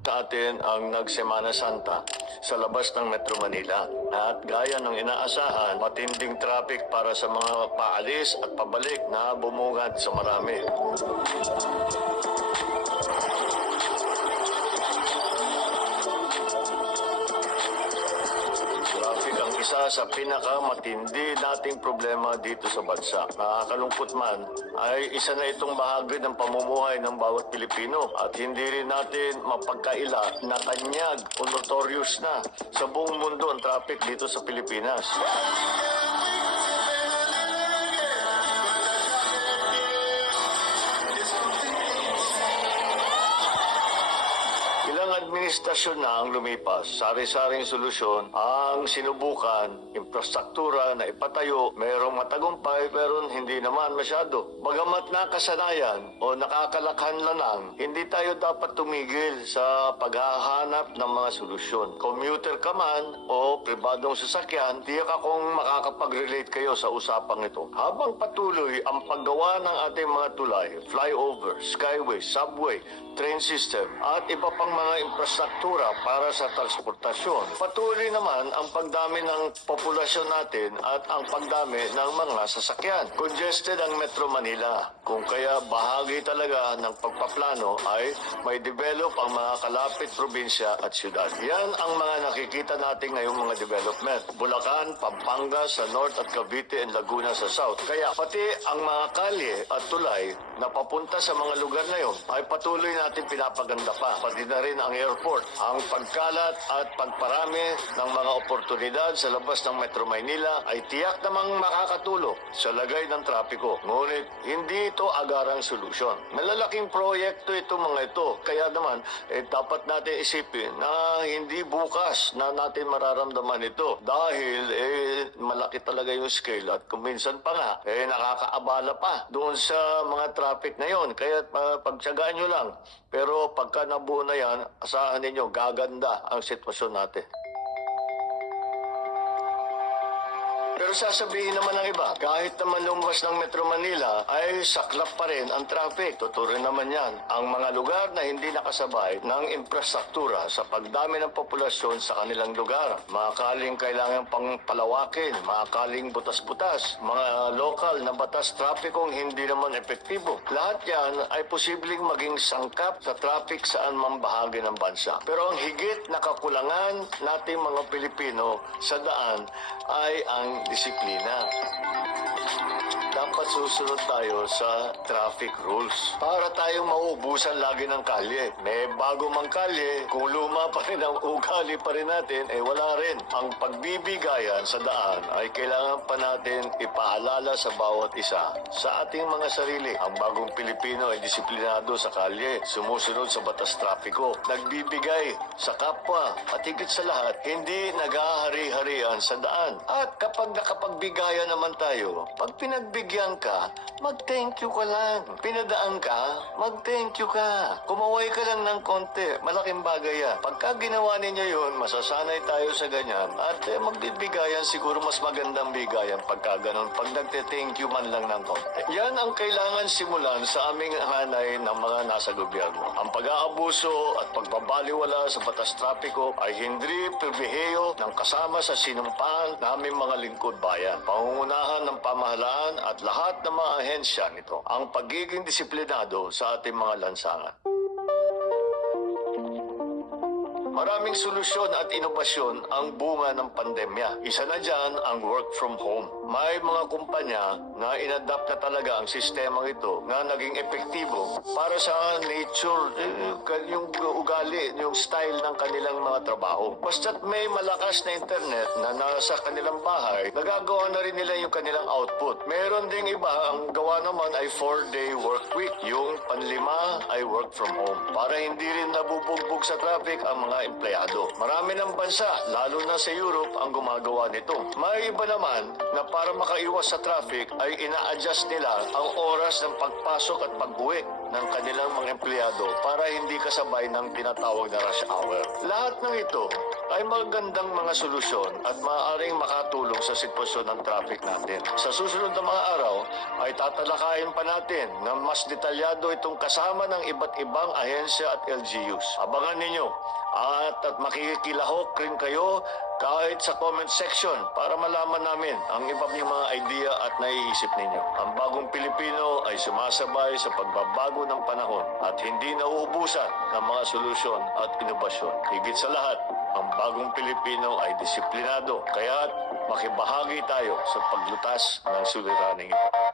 sa atin ang nagsemana Santa sa labas ng Metro Manila. At gaya ng inaasahan, matinding traffic para sa mga paalis at pabalik na bumungad sa marami. Traffic ang isa sa pinakamatindi nating problema dito sa bansa. Nakakalungkot man, ay isa na itong bahagi ng pamumuhay ng bawat Pilipino at hindi rin natin mapagkaila na tanyag o notorious na sa buong mundo ang traffic dito sa Pilipinas. Ilang administrasyon na ang lumipas, sari-saring solusyon ang sinubukan, infrastruktura na ipatayo, mayroong matagumpay pero hindi naman masyado. Bagamat nakasanayan o nakakalakhan lang, hindi tayo dapat tumigil sa paghahanap ng mga solusyon. Commuter ka man o pribadong sasakyan, tiyak akong makakapag-relate kayo sa usapang ito. Habang patuloy ang paggawa ng ating mga tulay, flyover, skyway, subway, train system at iba pang mga infrastruktura para sa transportasyon. Patuloy naman ang pagdami ng populasyon natin at ang pagdami ng mga sasakyan. Congested ang Metro Manila, kung kaya bahagi talaga ng pagpaplano ay may develop ang mga kalapit probinsya at syudad. Yan ang mga nakikita natin ngayong mga development. Bulacan, Pampanga sa North at Cavite and Laguna sa South. Kaya pati ang mga kalye at tulay na papunta sa mga lugar na yon ay patuloy natin pinapaganda pa. Pati na rin ang airport. Ang pagkalat at pagparami ng mga oportunidad sa labas ng Metro Maynila ay tiyak namang makakatulong sa lagay ng trapiko. Ngunit hindi ito agarang solusyon. Malalaking proyekto ito mga ito. Kaya naman, dapat natin isipin na hindi bukas na natin mararamdaman ito. Dahil malaki talaga yung scale at kuminsan pa nga, nakakaabala pa doon sa mga traffic na yon. Kaya pagtsagaan nyo lang. Pero pagka nabuo na yan, asahan ninyo, gaganda ang sitwasyon natin. Pero sasabihin naman ng iba, kahit naman lumabas ng Metro Manila, ay saklap pa rin ang traffic. Totoo naman yan. Ang mga lugar na hindi nakasabay ng infrastruktura sa pagdami ng populasyon sa kanilang lugar. Mga kaling kailangan pang palawakin, mga kaling butas-butas, mga lokal na batas trapikong hindi naman epektibo. Lahat yan ay posibleng maging sangkap sa traffic saan mang bahagi ng bansa. Pero ang higit na kakulangan nating mga Pilipino sa daan ay ang disiplina. Dapat susunod tayo sa traffic rules para tayong mauubusan lagi ng kalye. May bago mang kalye, kung luma pa rin ang ugali pa rin natin, wala rin. Ang pagbibigayan sa daan ay kailangan pa natin ipaalala sa bawat isa. Sa ating mga sarili, ang bagong Pilipino ay disiplinado sa kalye, sumusunod sa batas trapiko, nagbibigay sa kapwa, at higit sa lahat, hindi naghahari-harian sa daan. At kapag nakapagbigayan naman tayo, pag pinagbigyan ka, mag-thank you ka lang. Pinadaan ka, mag-thank you ka. Kumaway ka lang ng konti, malaking bagay yan. Pagka ginawa ninyo yun, masasanay tayo sa ganyan. At magbibigayan, siguro mas magandang bigayan pagka ganun. Pag nagte-thank you man lang ng konti. Yan ang kailangan simulan sa aming hanay ng mga nasa gobyerno. Ang pag-aabuso at pagbabaliwala sa batas trapiko ay hindi pribilehiyo ng kasama sa sinumpaan naming mga lingkod bayan. Pangungunahan ng pamahalaan at lahat ng mga ahensya nito ang pagiging disiplinado sa ating mga lansangan. Maraming solusyon at inobasyon ang bunga ng pandemya. Isa na dyan ang work from home. May mga kumpanya na inadapt na talaga ang sistemang ito na naging epektibo para sa nature, yung ugali, yung style ng kanilang mga trabaho. Basta't may malakas na internet na nasa kanilang bahay, nagagawa na rin nila yung kanilang output. Meron ding iba, ang gawa naman ay 4-day work week. Yung panlima ay work from home. Para hindi rin nabubugbog sa traffic ang mga empleyado. Marami ng bansa, lalo na sa Europe, ang gumagawa nito. May iba naman na para makaiwas sa traffic ay ina-adjust nila ang oras ng pagpasok at pag-uwi. ng kanilang mga empleyado para hindi kasabay ng tinatawag na rush hour. Lahat ng ito ay magandang mga solusyon at maaaring makatulong sa sitwasyon ng traffic natin. Sa susunod na mga araw ay tatalakayin pa natin na mas detalyado itong kasama ng iba't ibang ahensya at LGUs. Abangan ninyo at makikilahok rin kayo kahit sa comment section para malaman namin ang iba niyong mga idea at naiisip ninyo. Ang bagong Pilipino ay sumasabay sa pagbabago ng panahon at hindi nauubusan ng mga solusyon at inobasyon. Higit sa lahat, ang bagong Pilipino ay disiplinado, kaya't makibahagi tayo sa paglutas ng suliraning ito.